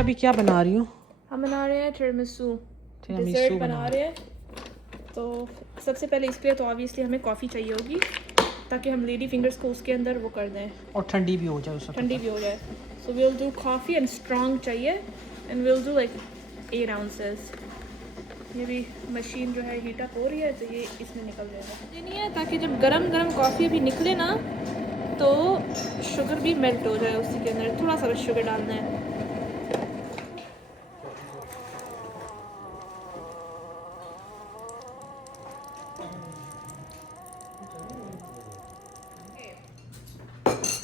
ईशा भी क्या बना रही हूँ? हम बना रहे हैं टिरामिसू, डिज़र्ट बना रहे हैं। तो सबसे पहले इसके लिए तो ऑब्वियसली हमें कॉफ़ी चाहिए होगी, ताकि हम लेडी फिंगर्स को उसके अंदर वो कर दें और ठंडी भी हो जाए उसमें, ठंडी भी हो जाए। So we'll do coffee and strong चाहिए, and we'll do like 8 ounces। ये भी मशीन जो है हीट अप हो रही है, तो ये इसमें निकल जाएगा। ये नहीं है ताकि जब गरम गरम कॉफ़ी अभी निकले ना, तो शुगर भी मेल्ट हो जाए उसी के अंदर। थोड़ा सा बस शुगर डालना है।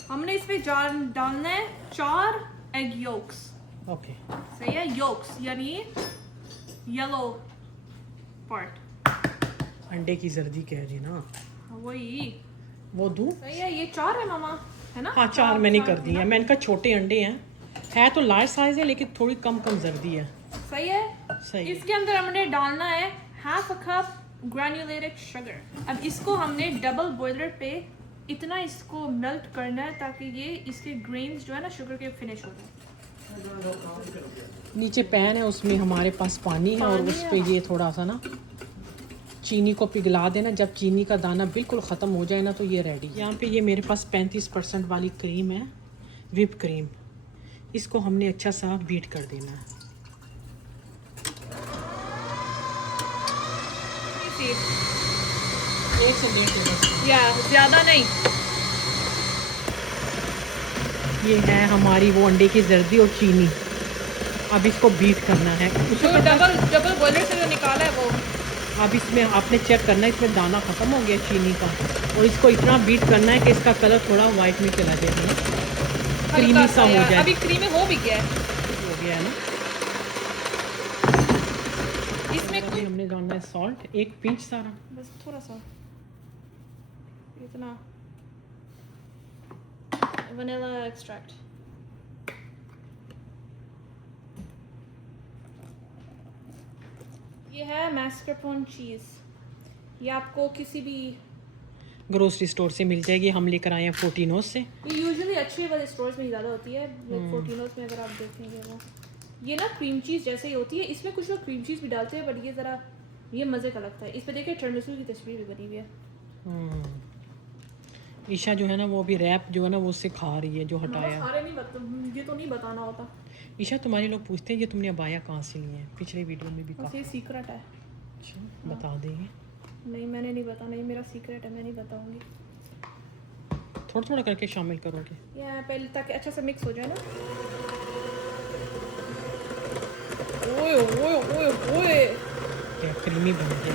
हमने इसमें डालना है 4 एग योक्स। ओके। सही है, योक्स यानी येलो पार्ट। अंडे की जर्दी कह रही ना? वही वो दूं? सही है, ये 4 है मामा, है ना? हाँ 4 मैंने कर दी है। मैंने कहा छोटे अंडे हैं, है तो लार्ज साइज है लेकिन थोड़ी कम जर्दी है। सही है। सही। इसके अंदर हमने डालना है 1/2 कप ग्रैन्युलेटेड शुगर। अब इसको हमने डबल बॉयलर पे इतना इसको मेल्ट करना है ताकि ये इसके ग्रेन्स जो है ना शुगर के फिनिश हो जाए। नीचे पैन है, उसमें हमारे पास पानी है और उस पे ये थोड़ा सा ना चीनी को पिघला देना। जब चीनी का दाना बिल्कुल ख़त्म हो जाए ना, तो ये रेडी। यहाँ पे ये मेरे पास 35% वाली क्रीम है, व्हिप क्रीम। इसको हमने अच्छा सा बीट कर देना है। या ज़्यादा नहीं। ये है हमारी वो अंडे की जर्दी और चीनी। अब इसको बीट करना है। जो डबल बॉयलर से जो निकाला है वो। अब इसमें आपने चेक करना है, इसमें दाना ख़त्म हो गया चीनी का, और इसको इतना बीट करना है कि इसका कलर थोड़ा वाइट में चला जाए, क्रीमी सा हो जाए। अभी क्रीमी हो भी गया है। हो गया है ना? इसमें अभी हमने डालना है सॉल्ट, 1 पिंच सारा, बस थोड़ा सा, इतना वनीला एक्सट्रैक्ट। ये है मैस्करपोन चीज़। ये आपको किसी भी ग्रोसरी स्टोर से मिल जाएगी। हम लेकर आए हैं फोर्टिनोस से। ये यूजुअली अच्छे वाले स्टोर्स में ही ज़्यादा होती है, फोर्टिनोस में अगर आप देखेंगे वो। ये ना क्रीम चीज़ जैसे ही होती है। इसमें कुछ लोग क्रीम चीज़ भी डालते हैं, बट ये ज़रा ये मज़े का लगता है। इस पर देखिए टिरामिसू की तस्वीर भी बनी हुई है। ईशा जो है ना, वो अभी रैप जो है ना वो उससे खा रही है, जो हटाया। सारे नहीं ये तो नहीं बताना होता। ईशा तुम्हारे लोग पूछते हैं ये तुमने अबाया कहाँ से ली है, पिछले वीडियो में भी कहा। ये सीक्रेट है। अच्छा, बता देंगे? नहीं मैंने नहीं बताना, ये मेरा सीक्रेट है, मैं नहीं बताऊंगी। थोड़ा थोड़ा करके शामिल करोगे या पहले ताकि अच्छा सा मिक्स हो जाए ना। ओए ओए ओए ओए, क्या क्रीमी बन गया।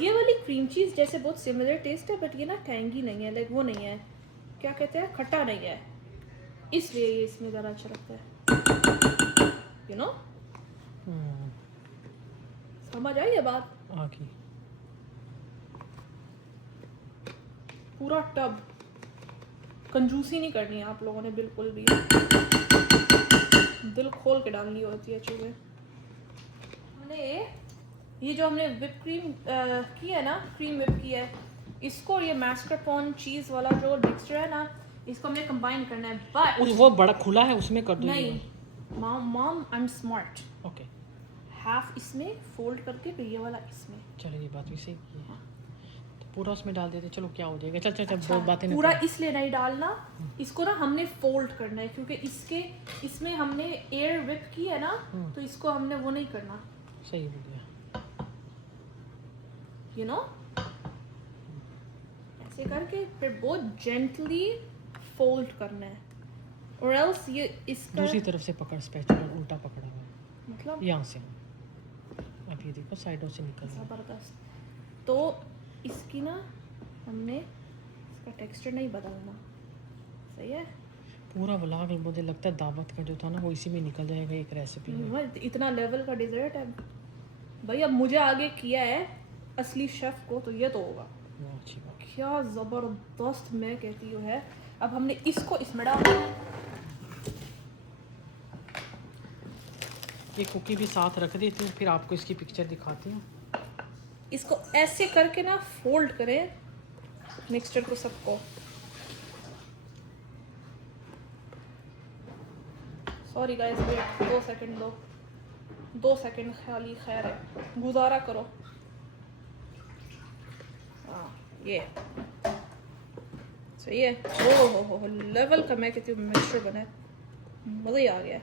ये वाली क्रीम चीज़ जैसे बहुत सिमिलर टेस्ट है, बट ये ना टैंगी नहीं है, लाइक वो नहीं है, क्या कहते हैं, खट्टा नहीं है, इसलिए ये इसमें ज़्यादा अच्छा लगता है। यू नो, समझ आई ये बात? आगे पूरा टब, कंजूसी नहीं करनी है आप लोगों ने बिल्कुल भी, दिल खोल के डालनी होती है चीज़ें। हमने ये जो हमने व्हिप क्रीम की है ना, क्रीम व्हिप की है, इसको और ये मैस्करपोन चीज़ वाला जो मिक्सचर है ना, इसको हमने कंबाइन करना है। बट वो बड़ा खुला है, उसमें कर दो। नहीं mom I am smart. Okay, half इसमें फोल्ड करके फिर ये वाला इसमें। चलो ये बात भी सही की है, तो पूरा उसमें डाल देते। चलो क्या हो जाएगा। चल चल चल, अच्छा, बहुत बातें पूरा इसलिए नहीं डालना, इसको ना हमने फोल्ड करना है, क्योंकि इसमें हमने एयर व्हिप की है ना, तो इसको हमने वो नहीं करना। सही हो गया। यू नो, ऐसे करके फिर बहुत जेंटली फोल्ड करना है, और एल्स ये इसका दूसरी तरफ से पकड़, स्पैचुला उल्टा पकड़ा हुआ है, मतलब यहाँ से। अब ये देखो साइडों से निकल रहा है। ज़बरदस्त। तो इसकी ना हमने इसका टेक्सचर नहीं बदलना, सही है। पूरा व्लॉग मुझे लगता है दावत का जो था ना वो इसी में निकल जाएगा, एक रेसिपी में। इतना लेवल का डिज़र्ट है भाई। अब मुझे आगे किया है असली शेफ को, तो ये तो होगा। अच्छी बात। क्या ज़बरदस्त मैं कहती हूँ है। अब हमने इसको इसमें डालना है। ये कुकी भी साथ रख देती हूँ, फिर आपको इसकी पिक्चर दिखाती हूँ। इसको ऐसे करके ना फोल्ड करें मिक्सचर को सबको। सॉरी गाइस, वेट 2 सेकंड दो, 2 सेकंड खाली, खैर है, गुजारा करो। हाँ ये सही है। ओ हो लेवल का मैं कहती हूँ मिक्सचर बना है, मज़ा ही आ गया है।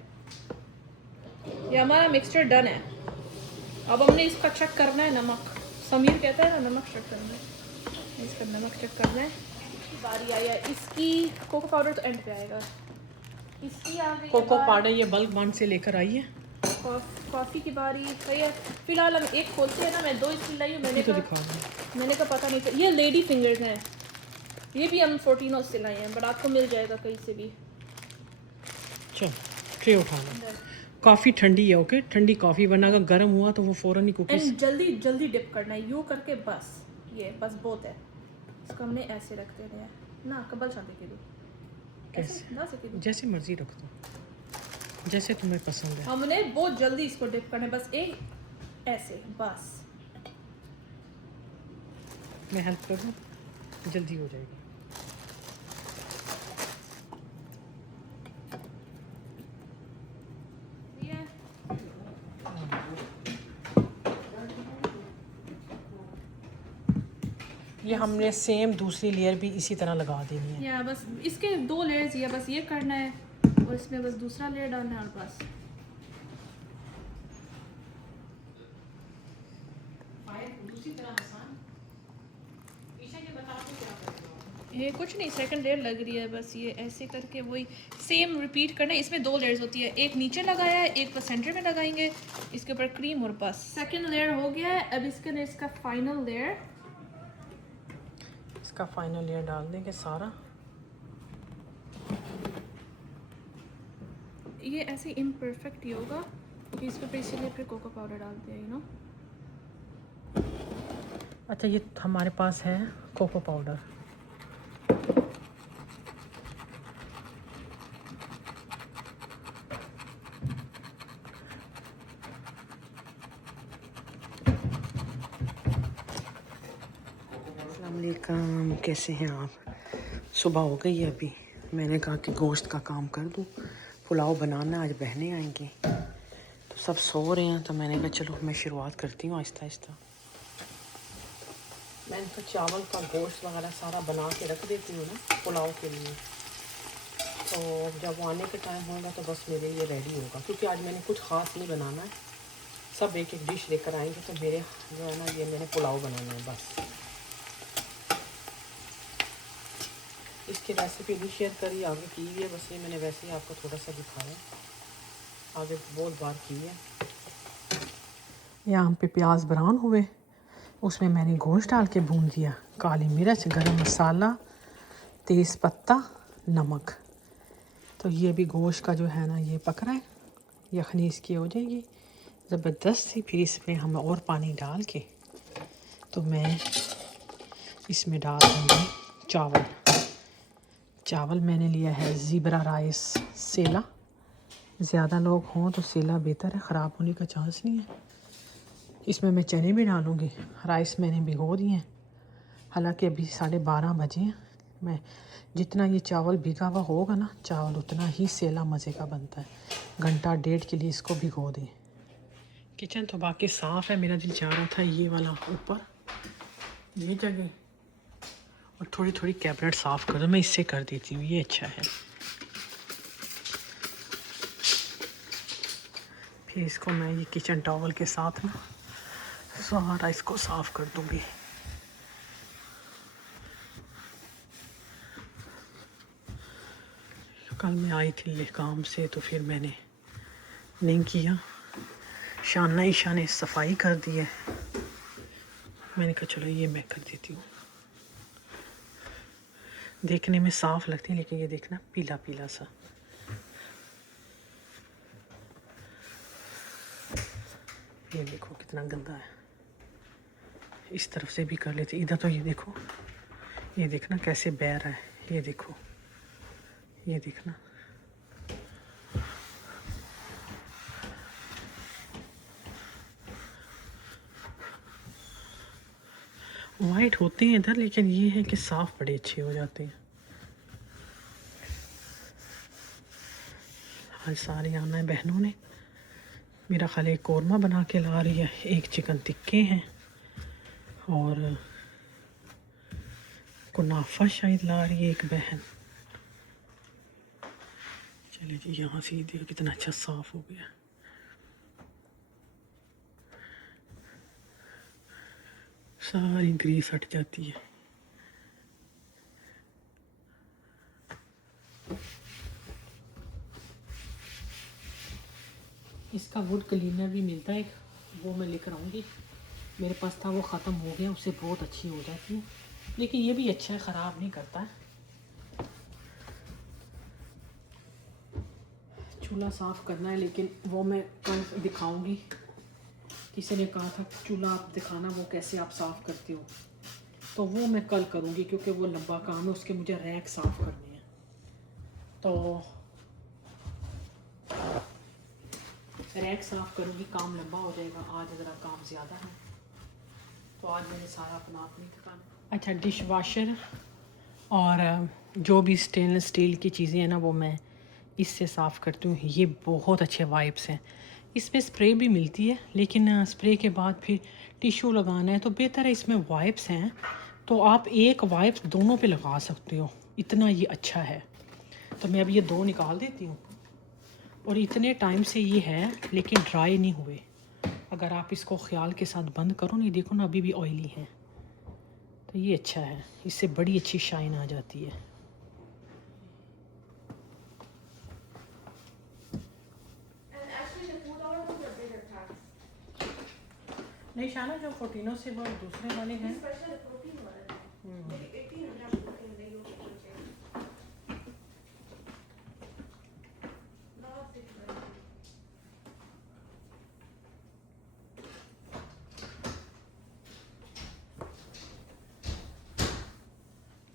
ये हमारा मिक्सचर डन है। अब हमने इसका चेक करना है, नमक। समीर कहता है ना नमक चेक करना है, इसका नमक चेक करना है। बारी आई है इसकी। कोको पाउडर तो एंड पे आएगा। इसकी आ गई कोको पाउडर ये बल्क बॉन्ड से लेकर आई है। कॉफ़ी की बारी सही है। फिलहाल हम एक खोलते हैं ना, मैं 2 इसकी लाई हूँ। मैंने तो कहा पता नहीं था ये लेडी फिंगर्स हैं। ये भी हम 14 से लाए हैं, बट आपको मिल जाएगा कहीं से भी। चल ट्रे उठाना। कॉफ़ी ठंडी है, ओके, ठंडी कॉफ़ी, वरना अगर गर्म हुआ तो वो फ़ौरन ही कुकीज़। एंड जल्दी जल्दी डिप करना है, यूँ करके बस। ये बस बहुत है। इसको हमने ऐसे रख देना है ना, कबल शादी के लिए कैसे? ना सके जैसे मर्जी रख दो, जैसे तुम्हें पसंद है। हमने बहुत जल्दी इसको डिप करना है, बस एक ऐसे बस। मैं हेल्प करूँ, जल्दी हो जाएगी। ये हमने सेम दूसरी लेयर भी इसी तरह लगा देनी है। या बस इसके 2 लेयर्स, या बस ये करना है और इसमें बस दूसरा लेयर डालना है और बस। ये कुछ नहीं, सेकंड लेयर लग रही है, बस ये ऐसे करके वही सेम रिपीट करना है। इसमें 2 लेयर्स होती है, एक नीचे लगाया है, एक बस सेंटर में लगाएंगे, इसके ऊपर क्रीम और बस। सेकंड लेयर हो गया है। अब इसका फाइनल लेयर, इसका फाइनल लेयर डाल देंगे सारा। ये ऐसे इम्परफेक्ट ही होगा क्योंकि इसके ऊपर इसीलिए फिर कोको पाउडर डालते हैं, यू नो। अच्छा, ये हमारे पास है कोको पाउडर। अस्सलामुअलैकुम, कैसे हैं आप? सुबह हो गई है अभी। मैंने कहा कि गोश्त का काम कर दूं, पुलाव बनाना, आज बहनें आएंगी तो सब सो रहे हैं, तो मैंने कहा चलो मैं शुरुआत करती हूँ आहिस्ता आहिस्ता। मैं इनका चावल का गोश्त वगैरह सारा बना के रख देती हूँ ना पुलाव के लिए, तो जब वो आने के टाइम होगा तो बस मेरे लिए रेडी होगा, क्योंकि आज मैंने कुछ ख़ास नहीं बनाना है। सब एक एक डिश लेकर आएंगे तो मेरे जो है ना, ये मैंने पुलाव बनाना है बस। इसकी रेसिपी भी शेयर करी, आगे की है, बस ये मैंने वैसे ही आपको थोड़ा सा दिखाया, आगे बहुत बार की है। यहाँ पे प्याज ब्राउन हुए, उसमें मैंने गोश्त डाल के भून दिया, काली मिर्च, गरम मसाला, तेज़ पत्ता, नमक। तो ये भी गोश्त का जो है ना ये पक रहा है, यखनी इसकी हो जाएगी ज़बरदस्त सी। फिर इसमें हम और पानी डाल के तो मैं इसमें डाल दूँगी चावल। चावल मैंने लिया है ज़ीब्रा राइस सेला, ज़्यादा लोग हों तो सेला बेहतर है, ख़राब होने का चांस नहीं है। इसमें मैं चने भी डालूँगी। राइस मैंने भिगो दिए हैं, हालांकि अभी 12:30 बजे हैं। मैं जितना ये चावल भिगा हुआ होगा ना चावल, उतना ही सेला मज़े का बनता है। घंटा डेढ़ के लिए इसको भिगो दें। किचन तो बाकी साफ़ है, मेरा दिल चाह रहा था ये वाला ऊपर ये जगह और थोड़ी थोड़ी कैबिनेट साफ़ कर दूँ, मैं इससे कर देती हूँ, ये अच्छा है। फिर इसको मैं ये किचन टॉवल के साथ ना सारा इसको साफ़ कर दूँगी। कल मैं आई थी काम से तो फिर मैंने नहीं किया, शाना ईशा ने सफाई कर दी है, मैंने कहा चलो ये मैं कर देती हूँ। देखने में साफ़ लगती है लेकिन ये देखना पीला पीला सा। ये देखो कितना गंदा है, इस तरफ से भी कर लेते। इधर तो ये देखो, ये देखना कैसे बह रहा है, ये देखो, ये देखना। वाइट होते हैं इधर, लेकिन ये है कि साफ़ बड़े अच्छे हो जाते हैं। आज सारे आना है बहनों ने। मेरा ख्याल एक कौरमा बना के ला रही है, एक चिकन टिक्के हैं और कुनाफा शायद ला रही है एक बहन। चलिए जी, यहाँ से देखो कितना अच्छा साफ हो गया। सारी ग्रीस हट जाती है। इसका वुड क्लीनर भी मिलता है, वो मैं लेकर आऊँगी। मेरे पास था, वो ख़त्म हो गया, उससे बहुत अच्छी हो जाती है। लेकिन ये भी अच्छा है, ख़राब नहीं करता है। चूल्हा साफ़ करना है, लेकिन वो मैं कल दिखाऊंगी। किसी ने कहा था चूल्हा आप दिखाना, वो कैसे आप साफ़ करते हो, तो वो मैं कल करूँगी क्योंकि वो लंबा काम है, उसके मुझे रैक साफ़ करनी है। तो रैक साफ़ करूँगी, काम लंबा हो जाएगा। आज ज़रा काम ज़्यादा है, तो आज मैंने सारा अपना आप नहीं थकाना। अच्छा, डिश वाशर और जो भी स्टेनलेस स्टील की चीज़ें हैं ना, वो मैं इससे साफ़ करती हूँ। ये बहुत अच्छे वाइप्स हैं। इसमें स्प्रे भी मिलती है, लेकिन स्प्रे के बाद फिर टिश्यू लगाना है, तो बेहतर है इसमें वाइप्स हैं, तो आप एक वाइप्स दोनों पे लगा सकते हो। इतना ये अच्छा है। तो मैं अब ये 2 निकाल देती हूँ। और इतने टाइम से ये है, लेकिन ड्राई नहीं हुए। अगर आप इसको ख्याल के साथ बंद करो नहीं, देखो ना अभी भी ऑयली हैं, तो ये अच्छा है। इससे बड़ी अच्छी शाइन आ जाती है। नहीं शाना, जो फोर्टिनो से वो दूसरे वाले हैं।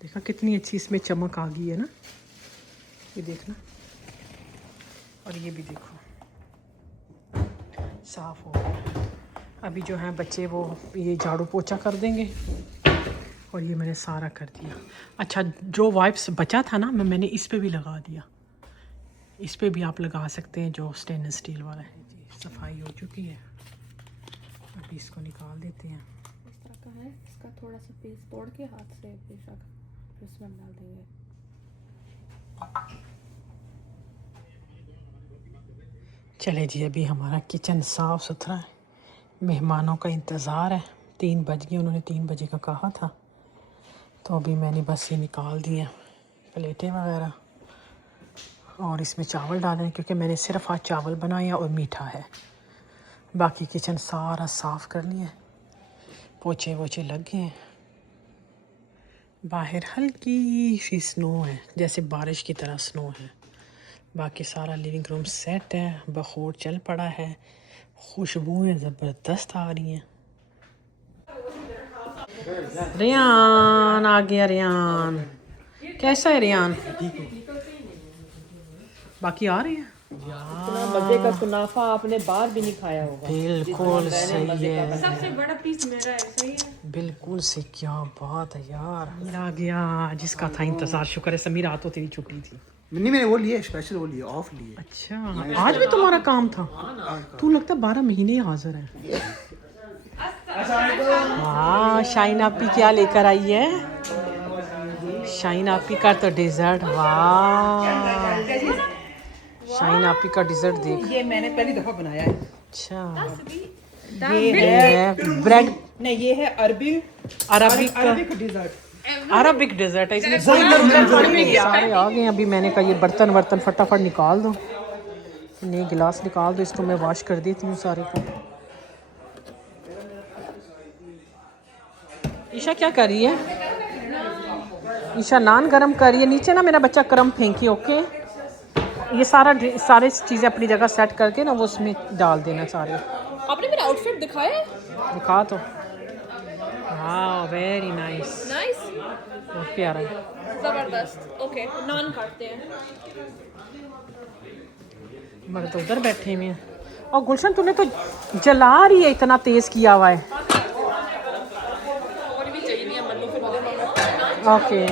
देखा कितनी अच्छी इसमें चमक आ गई है ना, ये देखना। और ये भी देखो साफ़ हो गया। अभी जो है बच्चे वो ये झाड़ू पोछा कर देंगे, और ये मैंने सारा कर दिया। अच्छा, जो वाइप्स बचा था ना, मैंने इस पे भी लगा दिया। इस पे भी आप लगा सकते हैं, जो स्टेनलेस स्टील वाला है। जी, सफाई हो चुकी है। अभी इसको निकाल देते हैं। इस तरह का है, इसका थोड़ा सा पीस तोड़ के हाथ से बेशक फिर उसमें डाल देंगे। चले जी, अभी हमारा किचन साफ़ सुथरा है। मेहमानों का इंतज़ार है। 3 बज गए, उन्होंने 3 बजे का कहा था, तो अभी मैंने बस ये निकाल दिया प्लेटें वगैरह, और इसमें चावल डाले हैं, क्योंकि मैंने सिर्फ आज चावल बनाए हैं और मीठा है। बाकी किचन सारा साफ़ करनी है। पोछे वोछे लग गए हैं। बाहर हल्की सी स्नो है, जैसे बारिश की तरह स्नो है। बाकी सारा लिविंग रूम सेट है, बखूर चल पड़ा है, खुशबुएं ज़बरदस्त आ रही हैं। रियान आ गया। रियान कैसा है? रियान बाकी आ रही है। इतना मजे का कुनाफा आपने बाहर भी नहीं खाया होगा। बिल्कुल सही है, सबसे बड़ा पीस मेरा है, सही है। बिल्कुल सही। क्या बात है यार, आ गया जिसका था इंतजार। शुक्र है समीर, आ तो तेरी छुट्टी थी। नहीं, मैंने वो लिए स्पेशल, वो लिए ऑफ लिए। अच्छा, आज भी तुम्हारा काम था? तू लगता 12 महीने हाजिर है। वाह, शाइन आपी क्या लेकर आई है? शाइन आपी का तो डिजर्ट। वाह, शाइन आपी का डिजर्ट देख। ये मैंने पहली दफा बनाया है। अच्छा, ये है ब्रेड। नहीं, ये है अरबिक डिजर्ट। अरबिक डिजर्ट है इसमें। सारे आ गए। अभी मैंने कहा ये बर्तन फटाफट निकाल दो, नए गिलास निकाल दो, इसको मैं वॉश कर देती हूँ सारे को। ईशा क्या कर रही है? ईशा नान गरम कर रही है। नीचे ना मेरा बच्चा क्रम फेंकी। ओके, ये सारे चीज़ें अपनी जगह सेट करके ना वो उसमें डाल देना सारे। आपने मेरा आउटफिट दिखाया है? दिखा तो। वाह, वेरी नाइस। नाइस, बहुत प्यारा है। जबरदस्त। ओके, नान काटते हैं। मगर तो उधर बैठे हुए हैं। और गुलशन तूने तो जला रही है, इतना तेज किया हुआ है। ओके,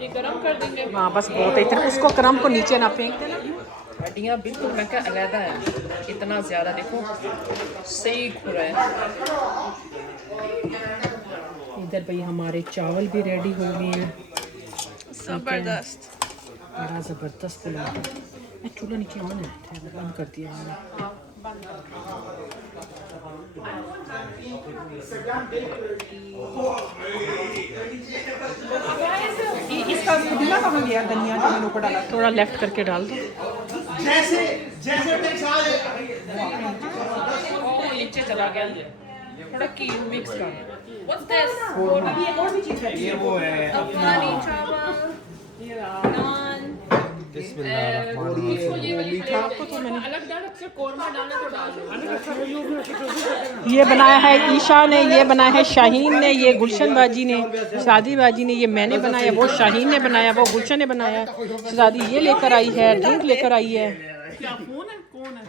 ये गरम कर देंगे। हाँ बस बहुत है इतना, उसको क्रम को नीचे ना फेंक देना। हड्डियाँ बिल्कुल मैं क्या अलहदा है, इतना ज़्यादा देखो सही खुरा है। इधर भाई हमारे चावल भी रेडी हो गए हैं। जबरदस्त। बड़ा ज़बरदस्त पुलाव है। चूल्हा नीचे ऑन है, ठहरो, बंद कर दिया मैंने। इसका पुदीना कहाँ गया, धनिया जो मैंने ऊपर डाला, थोड़ा लेफ्ट करके डाल दो। जैसे जैसे टेक्स आ जाए नीचे चला गया थोड़ा की मिक्स कर। What's this? और भी चीज़ है। ये वो है अफगानी चावल, नान। आपको तो मैंने अलग डाल से कोरमा डालना तो डाल दो। ये बनाया है ईशा ने, ये बनाया है शाहीन ने, ये गुलशन बाजी ने, शादी बाजी ने, ये मैंने बनाया, वो शाहीन ने बनाया, वो गुलशन ने बनाया। शादी ये लेकर आई है, ड्रिंक लेकर आई है। क्या फोन है, कौन है?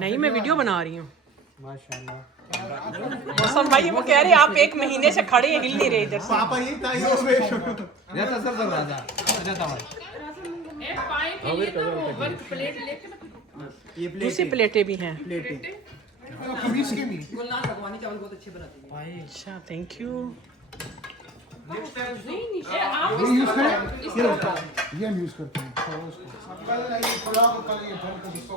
नहीं, मैं वीडियो बना रही हूँ। मौसम भाई वो कह रहे हैं आप 1 महीने से खड़े हैं, हिल नहीं रहे इधर से। पापा ये था ये दूसरी प्लेटें भी हैं। अच्छा, थैंक यू। ये हम यूज करते हैं कल ये पुलाव कल ये भर कर इसको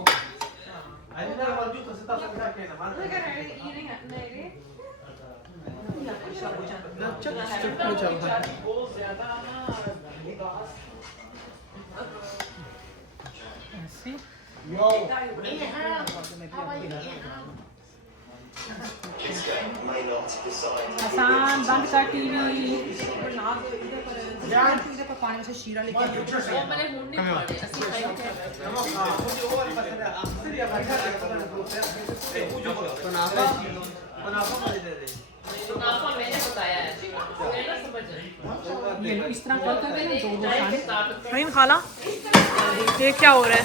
आसान बंद कर टीवी। ये इस तरह कर कर दो खाला। ये क्या हो रहा है?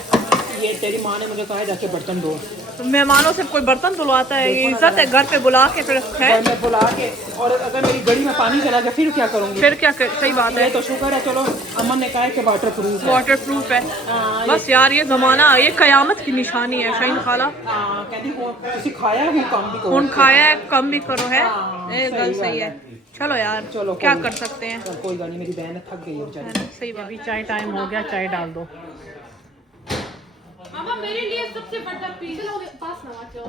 ये तेरी माँ ने मुझे कहा है जाके बर्तन धो। मेहमानों से कोई बर्तन धुलवाता है? ये इज्जत है घर पे बुला के फिर है? घर में बुला के, और अगर मेरी गड़ी में पानी चला गया फिर क्या करूँगी? फिर क्या कर, सही बात है। ये तो शुक्र है, चलो अमन ने कहा है कि वाटर प्रूफ है। वाटर प्रूफ है। बस यार ये जमाना, ये कयामत की निशानी है शाहीन खाला। कहती हो किसी खाया हूँ कम भी करो, खून खाया है कम भी करो है। ये सही गल सही बात है। चलो यार चलो क्या कोई कर सकते हैं। चल कोई बात नहीं, मेरी बहन थक गई है बेचारी। सही बात। अभी चाय टाइम हो गया, चाय डाल दो। मामा मेरे लिए सबसे बड़ा पीस पास ना चलो।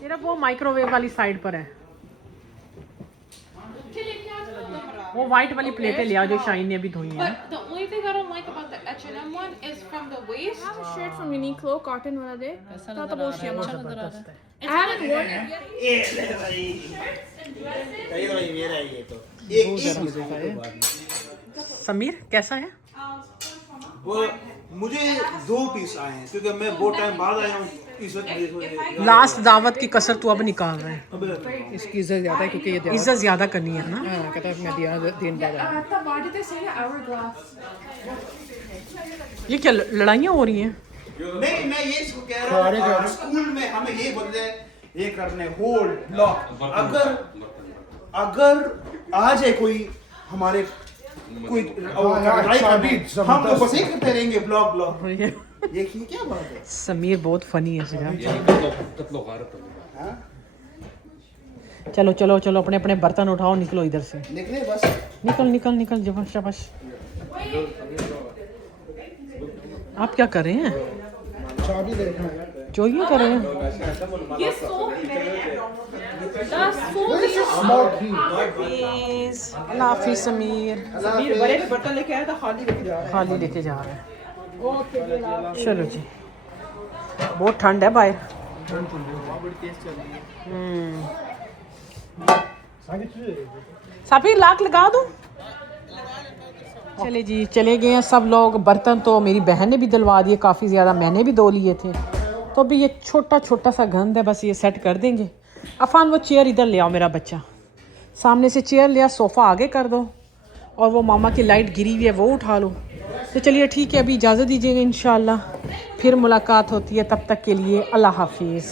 तेरा वो माइक्रोवेव वाली साइड पर है, वो व्हाइट वाली प्लेटें ले आओ जो शाइन ने अभी धोई है ना। But the only thing I don't like about the H&M one is from the waist. I have a shirt from Uniqlo, cotton वाला दे। तो बहुत अच्छा नजर आ रहा है। I haven't worn it yet. ये ले भाई मेरा ये तो समीर कैसा है? वो मुझे 2 पीस आए हैं क्योंकि मैं बहुत टाइम बाद आया हूँ इस वक्त। लास्ट दावत की कसर तू अब निकाल रहा है। इसकी इज्जत ज़्यादा है क्योंकि ये इज्जत ज्यादा करनी है ना। हाँ कहता है मैं दिया दिन बाद आया। Why did they say hourglass? ये क्या लड़ाइयाँ हो रही हैं? नहीं मैं ये इसको कह रहा हूँ, स्कूल में हमें ये बोलते हैं ये करने होल्ड ब्लॉक। अगर आ जाए कोई हमारे कोई लड़ाई करने, हम तो बस ये करते रहेंगे ब्लॉक ब्लॉक। ये क्या बात है? समीर बहुत फनी है यार। चलो चलो चलो अपने अपने बर्तन उठाओ, निकलो इधर से। निकले बस। निकल निकल निकल जबश शबाश। आप क्या कर रहे हैं? चाबी देखना है चोरियां कर रहे हैं? ये सोप प्लीज अल्लाह हाफिज समीर। समीर बड़े में बर्तन लेके आया था, खाली लेके जा रहा है। खाली लेके जा रहा है। चलो जी, बहुत ठंड है बाहर। साफी लाख लगा दूं? चले जी, चले गए हैं सब लोग। बर्तन तो मेरी बहन ने भी दिलवा दिए काफ़ी ज़्यादा, मैंने भी धो लिए थे। तो अभी ये छोटा छोटा सा गंद है, बस ये सेट कर देंगे। अफान वो चेयर इधर ले आओ, मेरा बच्चा सामने से चेयर ले आओ, सोफ़ा आगे कर दो, और वो मामा की लाइट गिरी हुई है वो उठा लो। तो चलिए ठीक है, अभी इजाज़त दीजिएगा, इंशाल्लाह फिर मुलाकात होती है। तब तक के लिए अल्लाह हाफिज़।